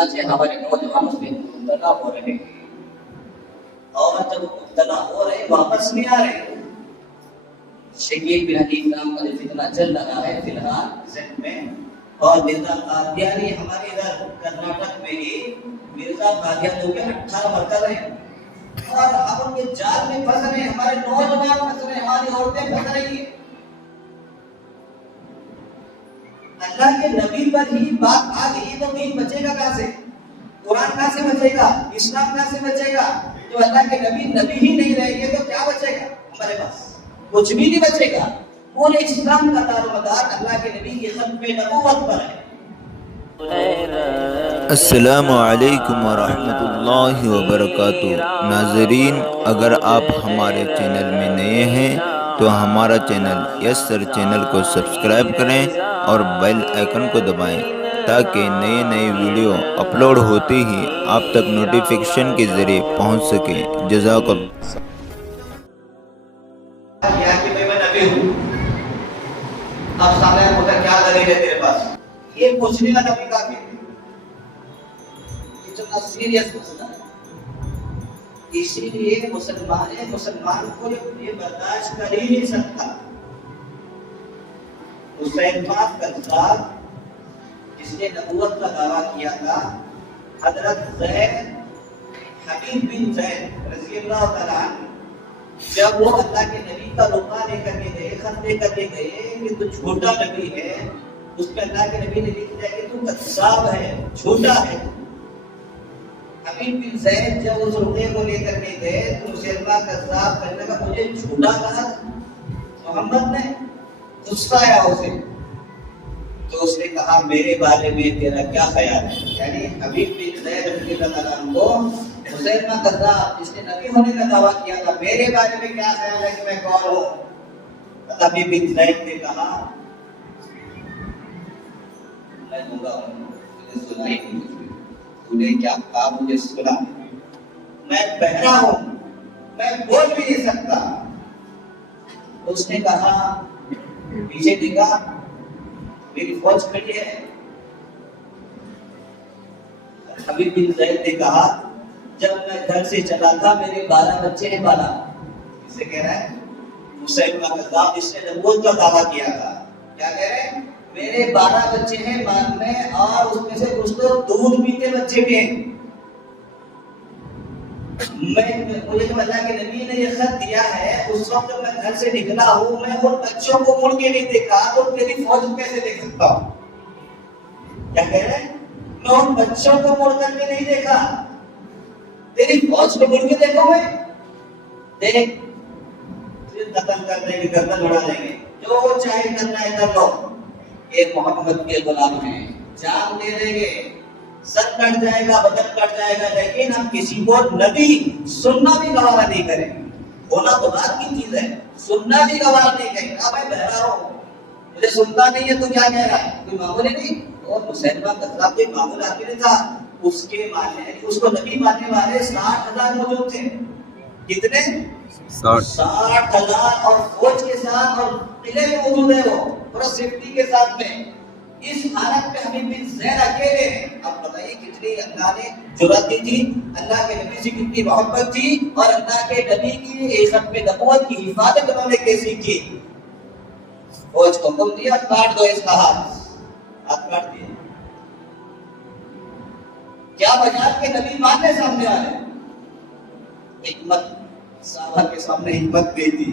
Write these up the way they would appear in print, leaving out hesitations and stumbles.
آج ہمارے نوجوان اس میں مبتلا ہو رہے ہیں، اور جب مبتلا ہو رہے واپس نہیں آ رہے۔ شکیل بن حدیث نام کا جو فتنہ چل رہا ہے فی الحال ذہن میں، اور مرزا قادیانی ہمارے ادھر کرناٹک میں ہی مرزا قادیانی کے 18 مرکز ہیں، اور ہم ان کے جال میں پھنس رہے ہیں، ہمارے نوجوان پھنس رہے ہیں، ہماری عورتیں پھنس رہی ہیں۔ اللہ کے نبی پر ہی بات آ گئی تو دین بچے گا کہاں سے؟ قرآن کہاں سے بچے گا؟ اسلام کہاں سے بچے گا؟ جو اللہ کے نبی ہی نہیں رہیں گے تو کیا بچے گا ہمارے پاس؟ کچھ بھی نہیں بچے گا۔ پورے اسلام کا دار و مدار اللہ کے نبی کی ختم نبوت پر ہے۔ السلام علیکم ورحمۃ اللہ وبرکاتہ۔ ناظرین، اگر آپ ہمارے چینل میں نئے ہیں تو ہمارا چینل یس سر چینل کو سبسکرائب کریں اور بیل آئیکن کو دبائیں تاکہ نئے ویڈیو اپلوڈ ہوتے ہی آپ تک نوٹیفیکیشن کے ذریعے پہنچ سکے۔ جزاک اللہ۔ کہ میں نبی ہوں، اب سامنے ہوتا کیا دلیل ہے تیرے پاس؟ یہ پوچھنے کا نبی کافی ہے، اتنا سیریس مسئلہ ہے۔ اسی لیے مسلمان کو یہ برداشت کر ہی نہیں سکتا۔ حسین پاک کذاب جس نے نبوت کا دعویٰ کیا تھا، حضرت زید حبیب بن زید رضی اللہ تعالیٰ عنہ، جب وہ اللہ کے نبی کا رقعہ لے کر کے گئے، خط لے کر کے گئے کہ تو جھوٹا نبی ہے، اس پہ اللہ کے نبی نے لکھ دیا کہ تو کذاب ہے، جھوٹا ہے۔ حبیب بن زید جب اس رقعے کو لے کر کے گئے تو مسلمہ کذاب کہنے لگا مجھے جھوٹا کہا محمد نے، غصہ آیا اسے، تو اس نے کہا میرے بارے میں تیرا کیا خیال ہے؟ یعنی حبیب بن زید رضی اللہ تعالیٰ عنہ کو مسلمہ کذاب جس نے نبی ہونے کا دعویٰ کیا تھا، میرے بارے میں کیا خیال ہے کہ میں کون ہوں؟ حبیب بن زید نے کہا میں گنگا ہوں، مجھے سنا ہی نہیں، تو نے کیا کہا مجھے سنا، میں بہرا ہوں، میں بول بھی نہیں سکتا۔ اس نے کہا پیچھے دیکھا میری فوج کھڑی ہے۔ حبیب بن زید نے کہا جب میں گھر سے چلا تھا میرے 12 بچے ہیں، 12 اسے کہہ رہا ہے مسلمہ کذاب جس نے نبوت کا دعویٰ کیا تھا، کیا کہہ رہے ہیں میرے 12 بچے ہیں بعد میں، اور اس میں سے کچھ تو دودھ پیتے بچے بھی ہیں۔ مجھے جب اللہ کے نبی نے یہ خط دیا ہے اس وقت میں گھر سے نکلا ہوں، میں ان بچوں کو مڑ کے نہیں دیکھا تو تیری فوج کیسے دیکھ سکتا ہوں؟ کیا کہہ رہے ہیں میں ان بچوں کو مڑ کر کے نہیں دیکھا، تیری فوج کو مڑ کے دیکھو میں دیکھ قتل کر دیں گے، گردن اڑا دیں گے، جو چاہے کرنا ہے کر لو۔ ایک محمد کے غلام ہیں، جان دے دیں گے، سر کٹ جائے گا، بدن کٹ جائے گا، لیکن ہم کسی کو نبی سننا بھی گوارا نہیں کریں گے۔ ہونا تو بات کی چیز ہے، سننا بھی گوارا نہیں کریں گے۔ میں بہرا ہوں، مجھے سنتا نہیں ہے تو کیا کہہ رہا ہے؟ کوئی معمولی نہیں، اور مسلمہ کذاب کے معمول آدمی تھا، اس کے ماننے اس کو نبی ماننے والے 60,000 موجود تھے۔ کتنے؟ 60,000، اور فوج کے ساتھ اور قلعے میں موجود ہے، وہ پورا سیفٹی کے ساتھ میں۔ اس حالت میں حبیب بن زید اکیلے ہیں۔ اب بتائیے کتنی اللہ نے جرأت دی تھی، اللہ کے نبی سے کتنی محبت تھی، اور اللہ کے نبی کی ختم نبوت کی حفاظت انہوں نے کیسی کی۔ فوج کو حکم دیا کاٹ دو اس کا ہاتھ کاٹ دیا۔ کیا وجہ کہ نبی ماننے سامنے آ رہے، حکمت صحابہ کے سامنے حکمت گئی تھی۔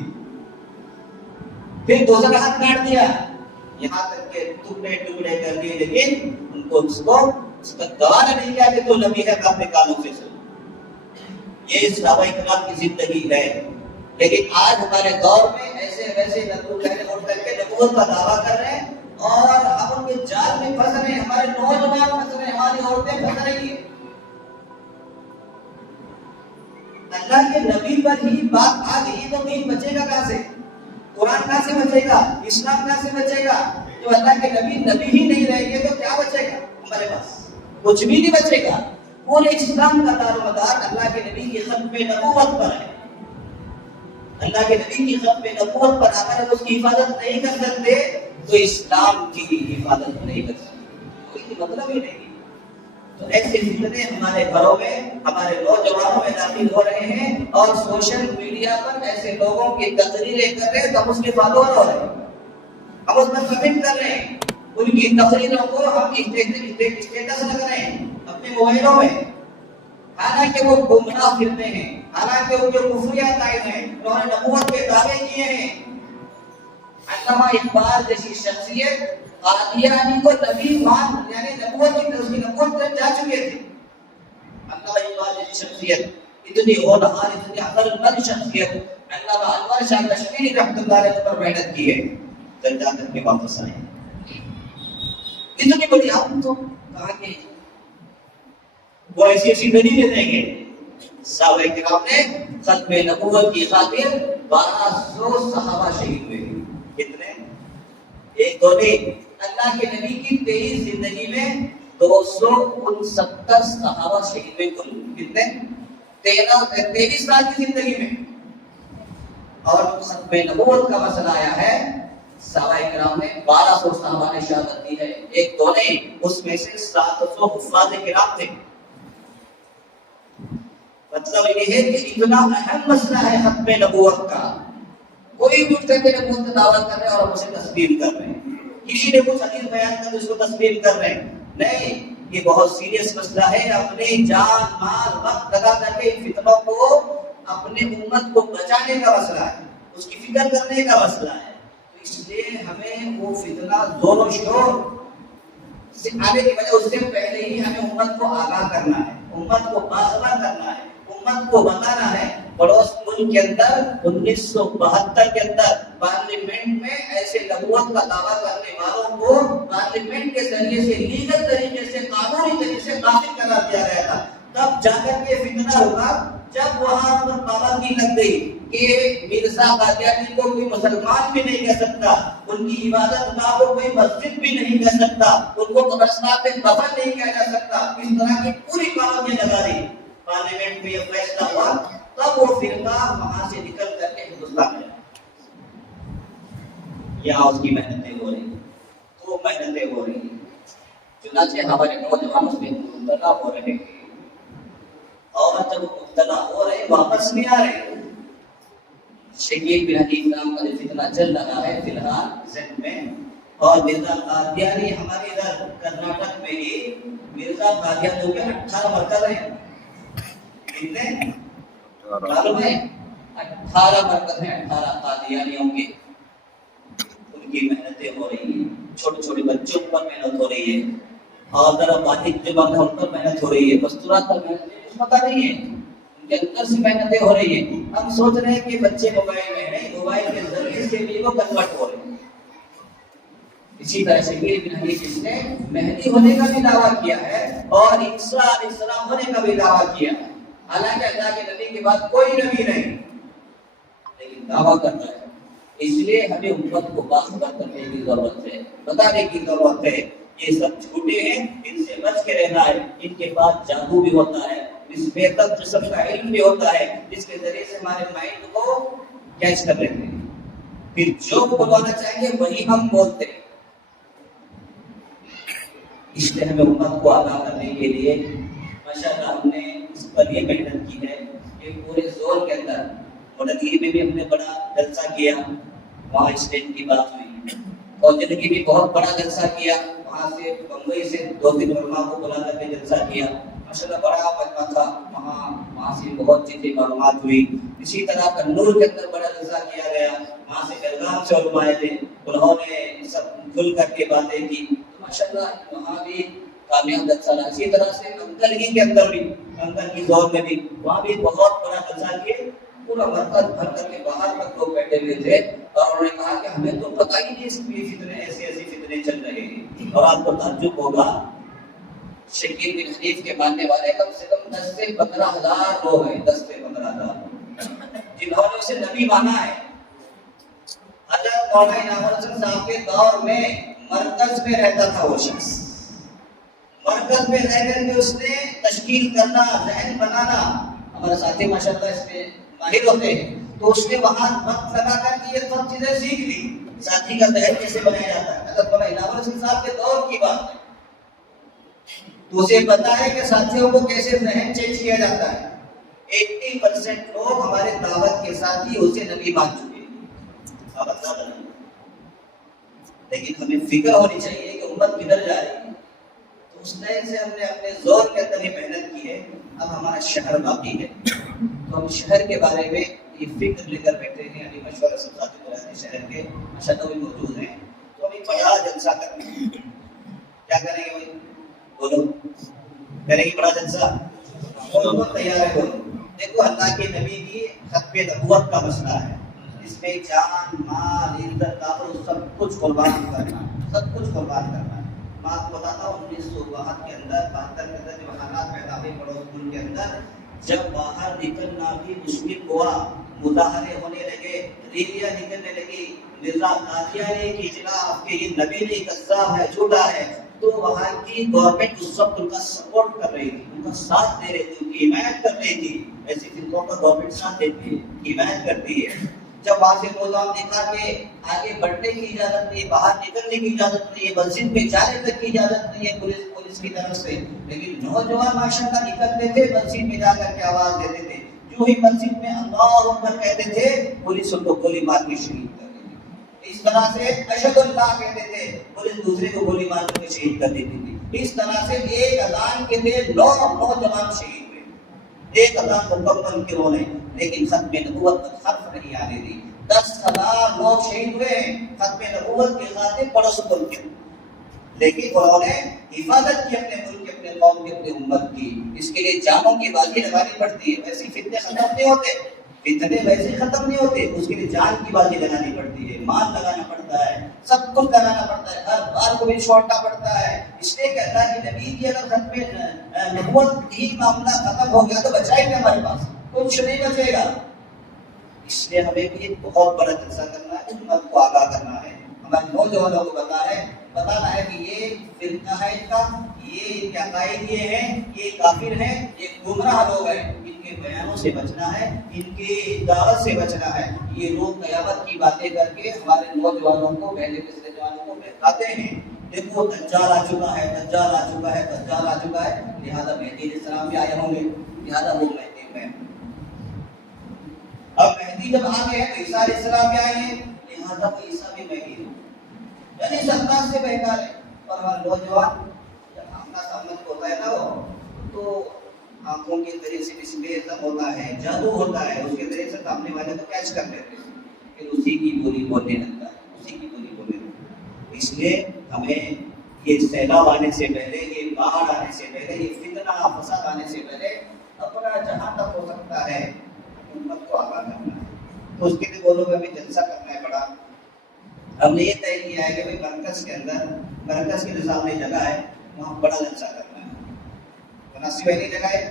پھر دوسرا ہاتھ کاٹ دیا، یہاں تک کہ ٹکڑے ٹکڑے کر دیے، لیکن ان کو اس کا گوارا نہیں کیا کہ تو نبی ہے، اپنے کانوں سے سن۔ یہ صحابہ کرام کی زندگی ہے، لیکن آج ہمارے دور میں ایسے ویسے نبوت کر کے نبوت کا دعویٰ کر رہے ہیں، اور ہم ان کے جال میں پھنس رہے ہیں، ہمارے نوجوان پھنس رہے ہیں، ہماری عورتیں پھنس رہی ہیں۔ اللہ کے نبی پر ہی بات آ گئی تو دین بچے گا کہاں سے؟ قرآن کہاں سے بچے گا؟ اسلام کہاں سے بچے گا؟ جو اللہ کے نبی ہی نہیں رہیں گے تو کیا بچے گا ہمارے پاس؟ کچھ بھی نہیں بچے گا۔ پورے اسلام کا دار و مدار اللہ کے نبی کی ختم نبوت پر ہے۔ اللہ کے نبی کی ختم نبوت پر اگر ہم اس کی حفاظت نہیں کر سکتے تو اسلام کی حفاظت نہیں کر سکتے، کوئی مطلب ہی نہیں۔ تو ایسے فتنے ہمارے گھروں میں ہمارے نوجوانوں میں داخل ہو رہے ہیں اور سوشل میڈیا پر ایسے لوگوں کی تقریریں کر رہے ہیں تو ہم اس کے فالوور ہو رہے ہیں, ہم اس میں کمنٹ کر رہے ہیں, ان کی تقریروں کو ہم اسٹیٹس لگ رہے ہیں اپنے موبائلوں میں, حالانکہ وہ گمراہ پھرتے ہیں, حالانکہ وہ جو کفریات آئے ہیں انہوں نے نبوت کے دعوے کیے ہیں. علامہ اقبال جیسی شخصیت قادیانی کو نبی مان یعنی نبوت کی تصدیق نبوت کر جا چکے تھے. علامہ اقبال جیسی شخصیت اتنی ہونہار اتنی عقل مند شخصیت علامہ انور شاہ کشمیری رحمۃ اللہ علیہ پر محنت کی ہے, جب جا کر کے واپس آئے. اتنی بڑی عالم تو کہاں کے وہ ایسی ایسی دلیلیں دیں گے. صحابہ کرام نے ختم نبوت کی خاطر 1200 صحابہ شہید ہوئے. کتنے؟ ایک دو نہیں, اللہ کے نبی کی 23 زندگی میں 269 صحابہ شہید ہوئے. کتنے؟ 23 سال کی زندگی میں. اور ختم نبوت کا مسئلہ آیا ہے, صحابہ کرام نے 1200 صحابہ نے شہادت دی ہے, ایک دو نہیں, اس میں سے 700 حفاظ کرام تھے. مطلب یہ ہے کہ اتنا اہم مسئلہ ہے ختم نبوت کا. کوئی بھی اٹھ کے نبوت کا دعویٰ کر رہے ہیں اور اسے تسلیم کر رہے ہیں, کسی نے کچھ حدیث بیان کر اس کو تسلیم کر رہے ہیں. نہیں, یہ بہت سیریس مسئلہ ہے. اپنی جان مال وقت لگا کر کے فتنوں کو اپنے امت کو بچانے کا مسئلہ ہے, اس کی فکر کرنے کا مسئلہ ہے. اس لیے ہمیں وہ فتنہ زور و شور سے آنے کی وجہ اس سے پہلے ہی ہمیں امت کو آگاہ کرنا ہے, امت کو باخبر کرنا ہے, امت کو بتانا ہے. پڑوس ملک کے اندر 1972 کے اندر پارلیمنٹ میں ایسے نبوت کا دعویٰ کرنے والوں کو پارلیمنٹ کے ذریعے سے لیگل طریقے سے قانونی طریقے سے قاتل قرار دیا گیا تھا. تب جا کر کے فتنہ ہوگا جب وہاں پر پابندی لگ گئی کہ مرزا قادیانی کو کوئی مسلمان بھی نہیں کہہ سکتا, ان کی عبادت گاہ کو کوئی مسجد بھی نہیں کہہ سکتا, ان کو قبرستان میں دفن نہیں کہا جا سکتا. اس طرح کی پوری پابندیاں لگا دی. پارلیمنٹ میں یہ فیصلہ ہوا, تب وہ فرقہ وہاں سے نکل کر کے ہندوستان میں یہاں اس کی محنتیں ہو رہی ہیں, تو محنتیں ہو رہی ہیں. چنانچہ ہمارے نوجوان اس میں مبتلا ہو رہے ہیں, اور جب وہ مبتلا ہو رہے واپس نہیں آ رہے. شکیل بن حدیث نام کا فتنہ چل رہا ہے فی الحال سندھ میں, اور مرزا قادیانی ہمارے ادھر کرناٹک میں ہی مرزا قادیانی کے 18 مرکز ہیں. کتنے معلوم ہے؟ 18 مرکز ہیں, 18 قادیانیوں کے. ان کی محنتیں ہو رہی ہیں, چھوٹے چھوٹے بچوں پر محنت ہو رہی ہے, اور ذرا باطن جو بات ہے ان پر محنت ہو رہی ہے, مستورات پر محنت کچھ پتہ نہیں ہے, ان کے اندر سے محنتیں ہو رہی ہیں. ہم سوچ رہے ہیں کہ بچے موبائل میں ہیں, موبائل کے ذریعے سے بھی وہ کنورٹ ہو رہے ہیں. اسی طرح سے بن حدیث نے مہدی ہونے کا بھی دعویٰ کیا ہے اور عیسیٰ علیہ السلام ہونے کا بھی دعویٰ کیا ہے. حالانکہ اللہ کے نبی کے بعد کوئی نبی نہیں, لیکن دعویٰ کرتا ہے. اس لیے ہمیں امت کو باخبر کرنے کی ضرورت ہے, بتانے کی ضرورت ہے. یہ سب جھوٹے ہیں, ان سے بچ کے رہنا ہے. ان کے پاس جادو بھی ہوتا ہے, اس بہتر قسم کا علم بھی ہوتا ہے, جس کے ذریعے سے ہمارے مائنڈ کو کیچ کر لیتے ہیں. پھر جو بولنا چاہیں گے وہی ہم بولتے ہیں. اس لیے ہمیں امت کو آگاہ کرنے کے لیے ماشاءاللہ ہم نے اس پر یہ محنت کی ہے کہ پورے زور کے اندر مدگیر میں بھی ہم نے بڑا جلسہ کیا, وہاں اسٹیج کی بات ہوئی, اور زندگی بھی بہت بڑا جلسہ کیا, وہاں سے بمبئی سے 2-3 علماء کو بلا کر کے جلسہ کیا. ماشاءاللہ بڑا مجمع تھا, وہاں سے بہت چیزیں معلومات ہوئی. اسی طرح کنور کے اندر بڑا جلسہ کیا گیا, وہاں سے بیلگام سے علماء آئے تھے, انہوں نے سب کھل کر کے باتیں کی. ماشاءاللہ وہاں بھی کامیاب جلسہ رہا. اسی طرح سے انگرگی کے اندر بھی, انگرگی زور میں بھی, وہاں بھی بہت بڑا جلسہ کیے. پورا مرکز بھر کر کے باہر تک لوگ بیٹھے ہوئے تھے, اور انہوں نے کہا کہ ہمیں تو پتہ ہی نہیں اس میں فتنے ایسے فتنے چل رہے ہیں. اور آپ کو تعجب ہوگا, شکیل بن حدیث کے ماننے والے کم سے کم 10 سے 15 ہزار لوگ ہیں, 10 سے 15 ہزار جنہوں نے اسے نبی مانا ہے. حضرت مولانا انعام الحسن صاحب کے دور میں مرکز میں رہتا تھا وہ شخص, مرکز میں رہ کر کے اس نے تشکیل کرنا, ذہن بنانا. ہمارے ساتھی ماشاءاللہ اس میں ماہر ہوتے ہیں, تو اس نے وہاں وقت لگا کر کے یہ سب چیزیں سیکھ لی. ساتھی کا ذہن کیسے بنایا جاتا ہے, حضرت مولانا انعام الحسن صاحب کے دور کی بات ہے. تو اسے پتا ہے کہ ساتھیوں کو کیسے ذہن چینج کیا جاتا ہے۔ 80% لوگ ہمارے دعوت کے ساتھ ہی اسے نبی مان چکے ہیں، لیکن ہمیں فکر ہونی چاہیے کہ امت کدھر جا رہی ہے۔ تو اس طرح سے ہم نے اپنے زور کے اندر یہ محنت کی ہے۔ اب ہمارا شہر باقی ہے، تو ہم شہر کے بارے میں یہ فکر لے کر بیٹھے ہیں، ابھی مشورہ سب ساتھی پرانے شہر کے اشد بھی موجود ہیں، تو ابھی بڑا جلسہ کرنا ہے۔ کیا کریں گے بھائی؟ بولو، کریں گے بڑا جلسہ؟ بولو تیار ہے؟ بولو۔ دیکھو اللہ کے نبی کی ختم نبوت کا مسئلہ ہے، اس میں جان مال عزت آبرو سب کچھ قربان کرنا، سب کچھ قربان کرنا ہے۔ میں آپ کو بتاتا ہوں 1962 کے اندر 72 کے اندر جو حالات پیدا ہوئے پڑوس ملک کے اندر، جب باہر نکلنا بھی مشکل ہوا، مظاہرے ہونے لگے، ریلیاں نکلنے لگی، مرزا قادیانی کے خلاف کہ یہ نبی نہیں کذاب ہے جھوٹا ہے، تو وہاں کی گورنمنٹ اس وقت ان کا سپورٹ کر رہی تھی، ان کا ساتھ دے رہی تھی، ان کی حمایت کر رہی تھی۔ ایسی فلموں کا گورنمنٹ ساتھ دیتی ہے، حمایت کرتی ہے۔ جب وہاں سے نوجوان دکھا کے آگے بڑھنے کی اجازت نہیں ہے، باہر نکلنے کی اجازت نہیں ہے، مسجد میں جانے تک کی اجازت نہیں ہے پولیس کی طرف سے، لیکن نوجوان ماشاءاللہ نکلتے تھے، مسجد میں جا کر کے آواز دیتے تھے۔ جو ہی مسجد میں اللہ اکبر کہتے تھے، پولیس ان کو گولی مار کے شہید کر دیتی تھی۔ اس طرح سے اشہد اللہ کہتے تھے، پولیس دوسرے کو گولی مار کے شہید کر دیتی تھی۔ اس طرح سے ایک اذان کے لیے 9 نوجوان شہید ہوئے، ایک اذان مکمل کیوں نہیں، لیکن ختم نبوت پر حرف نہیں آنے دی۔ 10,000 لوگ شہید ہوئے ختم نبوت کے خاطر پڑوس ملک کے، لیکن انہوں نے حفاظت کی اپنے ملک کی، اپنے قوم کی، اپنے امت کی۔ اس کے لیے جانوں کی بازی لگانی پڑتی ہے، ویسے فتنے ختم نہیں ہوتے، فتنے ویسے ختم نہیں ہوتے، اس کے لیے جان کی بازی لگانی پڑتی ہے، مال لگانا پڑتا ہے، سب کچھ لگانا پڑتا ہے، ہر بار کو بھی چھوڑنا پڑتا ہے۔ اس لیے کہ اللہ کی نبی کی اگر ختم نبوت ہی معاملہ ختم ہو گیا تو بچائے گا ہمارے پاس کچھ نہیں بچے گا۔ اس لیے ہمیں بھی ایک بہت بڑا جلسہ کرنا ہے، امت کو آگاہ کرنا ہے، ہمارے نوجوانوں کو بتانا ہے کہ یہ فرقہ ہے ان کا، یہ عقائد یہ ہیں، یہ کافر ہیں، یہ گمراہ لوگ ہیں، ان کے بیانوں سے بچنا ہے، ان کی دعوت سے بچنا ہے۔ یہ لوگ قیامت کی باتیں کر کے ہمارے نوجوانوں کو، پہلے پچھلے جوانوں کو بہکاتے ہیں۔ دیکھو دجال آ چکا ہے، دجال آ چکا ہے، دجال آ چکا ہے، لہٰذا مہدی علیہ السلام بھی آئے ہوں گے، لہٰذا وہ مہدی میں۔ اب مہدی جب آ گئے تو عیسیٰ علیہ السلام بھی آئے ہیں، لہٰذا وہ عیسیٰ بھی مہدی ہے، یعنی سرکار سے بہکا رہے۔ اور ہمارے نوجوان جب آمنا سامنا ہوتا ہے نا، وہ تو آنکھوں کے ذریعے سے ڈسپلیزم ہوتا ہے، جادو ہوتا ہے، اس کے ذریعے سے سامنے والے کو کیچ کر لیتے ہیں، پھر اسی کی بولی بولنے لگتا ہے، اسی کی بولی بولنے لگتا ہے۔ اس لیے ہمیں یہ سیلاب آنے سے پہلے، یہ باڑھ آنے سے پہلے، یہ فتنہ فساد آنے سے پہلے اپنا جہاں تک ہو سکتا ہے امت کو آگاہ کرنا ہے۔ تو اس کے لیے بولو کہ ہمیں جلسہ کرنا ہے بڑا۔ ہم نے یہ طے کیا ہے کہ بھائی مرکز کے اندر، مرکز کے سامنے جگہ ہے، وہاں بڑا جلسہ کرنا ہے۔ مناسب پہلی جگہ ہے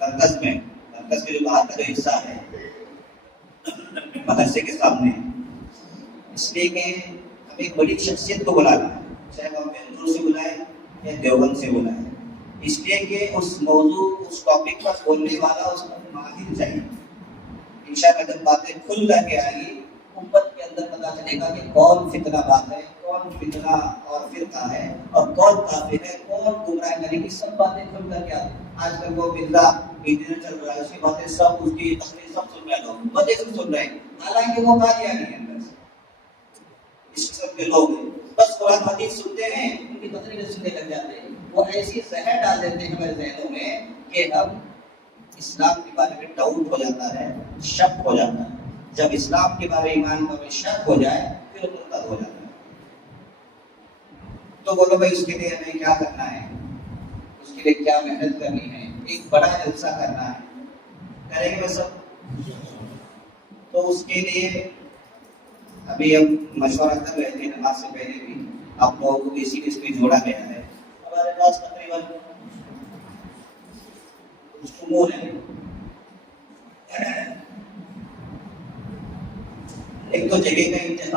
مرکز میں، مرکز کے جو باہر کا جو حصہ ہے مدرسے کے سامنے، اس لیے کہ ہمیں ایک بڑی شخصیت کو بلانا ہے، چاہے وہ بنگلور سے بلائیں یا دیوبند سے بلائیں، اس لیے کہ اس موضوع، اس ٹاپک پر بولنے والا اس کو ماہر چاہیے۔ انشاءاللہ جب باتیں کھل کر کے آئے گی، امت کے اندر پتا چلے گا کہ کون فتنہ بات ہے، کون فتنہ اور فرقہ ہے، اور کون کافر ہے، کون گمراہ کرے گی، سب باتیں کھل کر کے آتی۔ آج کل وہ مرزا انٹرنیٹ چل رہا ہے، اس کی باتیں سب، اس کی تقریر سب سن رہے ہیں، لوگ مزے سے سن رہے ہیں، حالانکہ وہ قادیانی ہے، اندر سے اس قسم کے لوگ ہیں، بس قرآن حدیث سنتے ہیں، ان کی تقریریں سننے لگ جاتے ہیں، وہ ایسی زہر ڈال دیتے ہیں ہمارے ذہنوں میں کہ ہم اسلام کے بارے میں ڈاؤٹ ہو جاتا ہے، شک ہو جاتا ہے۔ جب اسلام کے بارے میں ایمان میں شک ہو جائے پھر مرتد ہو جاتا ہے۔ تو بولو بھائی اس کے لیے ہمیں کیا کرنا ہے، اس کے لیے کیا محنت کرنی ہے؟ ایک بڑا جلسہ کرنا ہے، کریں گے سب؟ تو اس کے لیے ابھی ہم مشورہ کر رہے تھے، نماز سے پہلے بھی آپ لوگوں کو اسی لیے اس میں جوڑا گیا ہے۔ ہمارے پاس تقریباً شمول ہے، ایک تو جگہ کا انتخاب